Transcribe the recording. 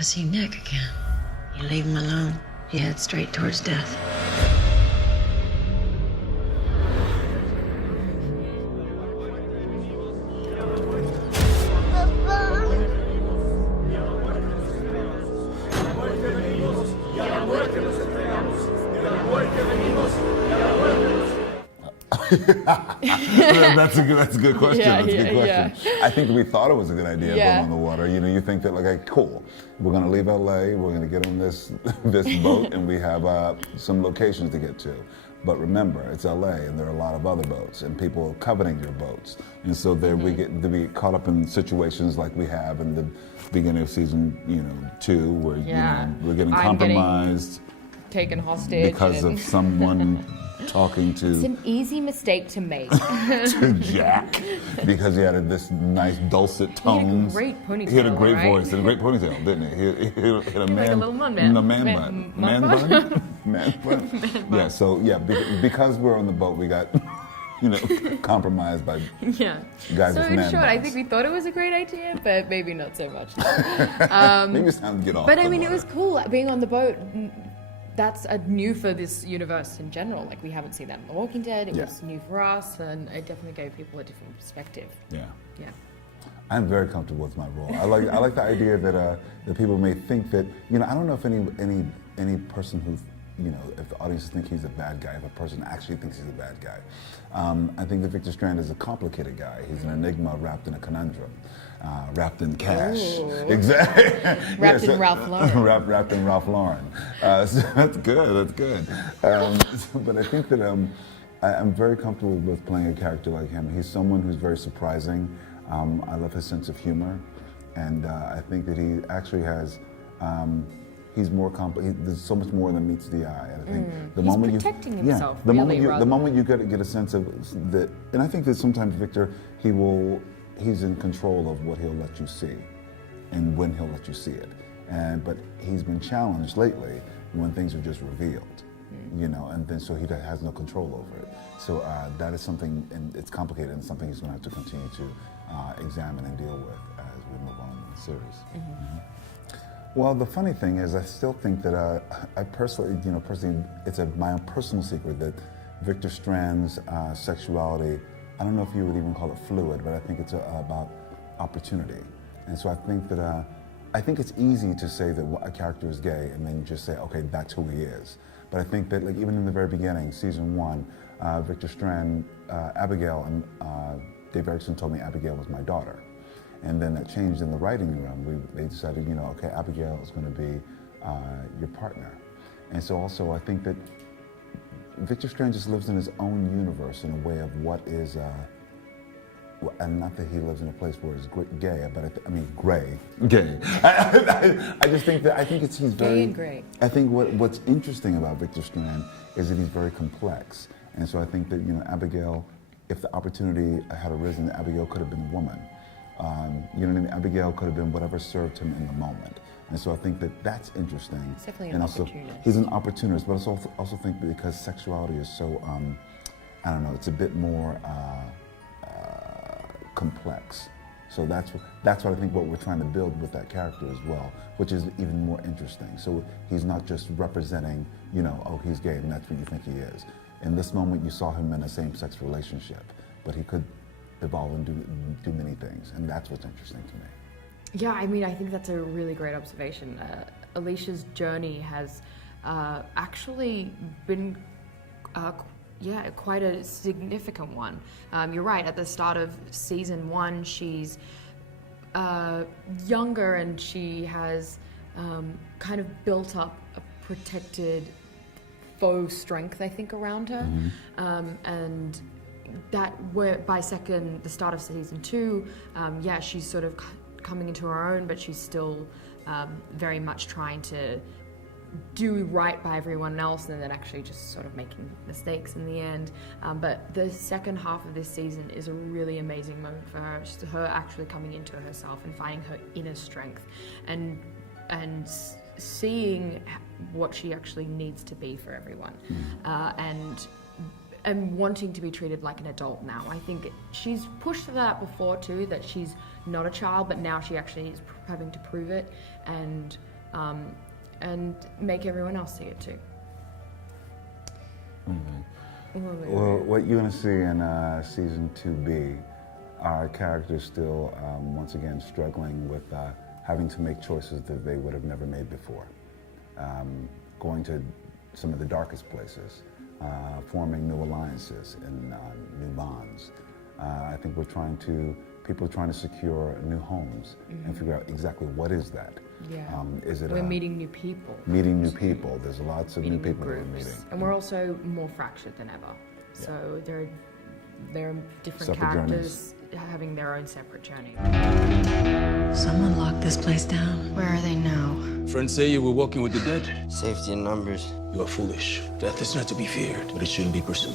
to see Nick again. You leave him alone, he heads straight towards death. That's a good question. Yeah, That's a good question. yeah. I think we thought it was a good idea Yeah. going on the water. You know, you think that, like, okay, cool, we're going to leave LA, we're going to get on this boat, and we have some locations to get to. But remember, it's LA, and there are a lot of other boats, and people coveting your boats. And so there we get caught up in situations like we have in the beginning of season, 2, where we're getting compromised, taken hostage because of someone talking It's to an easy mistake to make. Jack, because he had this nice dulcet tones. He had a great ponytail. He had a great right? voice and a great ponytail, didn't he? He had a man, like a little man bun. No, man bun. Man bun? Man bun. Yeah, so because we're on the boat, we got compromised by guys So with in man short, I buns. think we thought it was a great idea, but maybe not so much. Maybe it's time to get off. But I the mean, it water. was cool being on the boat. That's new for this universe in general. Like, we haven't seen that in The Walking Dead. It was new for us, and it definitely gave people a different perspective. Yeah. Yeah. I'm very comfortable with my role. I like the idea that people may think that, I don't know if any person who, if the audience think he's a bad guy, if a person actually thinks he's a bad guy. I think that Victor Strand is a complicated guy. He's an enigma wrapped in a conundrum, wrapped in cash. Ooh. Exactly. Wrapped in Ralph Lauren. Wrapped in Ralph Lauren. So that's good. But I think that I'm very comfortable with playing a character like him. He's someone who's very surprising. I love his sense of humor, and I think that he actually has. He's more there's so much more than meets the eye. And I think the He's moment protecting you, himself, the really, moment you get a sense of that, and I think that sometimes Victor, he's in control of what he'll let you see, and when he'll let you see it. But he's been challenged lately when things are just revealed. And then so he has no control over it. So that is something, and it's complicated, and something he's going to have to continue to examine and deal with as we move on in the series. Well, the funny thing is, I still think that I personally, it's my own personal secret that Victor Strand's sexuality, I don't know if you would even call it fluid, but I think it's about opportunity. And so I think that I think it's easy to say that a character is gay and then just say, okay, that's who he is. But I think that, like, even in the very beginning, season 1, Victor Strand, Abigail, and Dave Erickson told me Abigail was my daughter. And then that changed in the writing room. They decided, okay, Abigail is going to be your partner. And so also I think that Victor Strand just lives in his own universe in a way of what is, and not that he lives in a place where it's gay, but gay. I just think that, he's very... Gay and gray. I think what's interesting about Victor Strand is that he's very complex. And so I think that, Abigail, if the opportunity had arisen, Abigail could have been a woman. You know what I mean? Abigail could have been whatever served him in the moment. And so I think that that's interesting. He's definitely an and also, opportunist. He's an opportunist, but I also think because sexuality is so, I don't know, it's a bit more complex. So that's what I think what we're trying to build with that character as well, which is even more interesting. So he's not just representing, oh, he's gay and that's what you think he is. In this moment, you saw him in a same-sex relationship, but he could evolve and do many things, and that's what's interesting to me. Yeah, I think that's a really great observation. Alicia's journey has actually been, quite a significant one. You're right, at the start of season 1, she's younger and she has kind of built up a protected faux strength, I think, around her. And that by the start of season 2, she's sort of coming into her own, but she's still very much trying to do right by everyone else and then actually just sort of making mistakes in the end. But the second half of this season is a really amazing moment for her. Just her actually coming into herself and finding her inner strength and seeing what she actually needs to be for everyone. And wanting to be treated like an adult now. I think she's pushed that before too, that she's not a child, but now she actually is having to prove it. And and make everyone else see it too. Well, what you're going to see in season 2B are characters still, once again, struggling with having to make choices that they would have never made before. Going to some of the darkest places, forming new alliances and new bonds. I think people are trying to secure new homes and figure out exactly what is that. Yeah. Is it we're meeting new people. Meeting new people. There's lots of new people that we're groups. meeting. And we're also more fractured than ever. Yeah. So there are different Separate characters having their own separate journey. Someone locked this place down. Where are they now? Friends say you were walking with the dead. Safety in numbers. You are foolish. Death is not to be feared, but it shouldn't be pursued.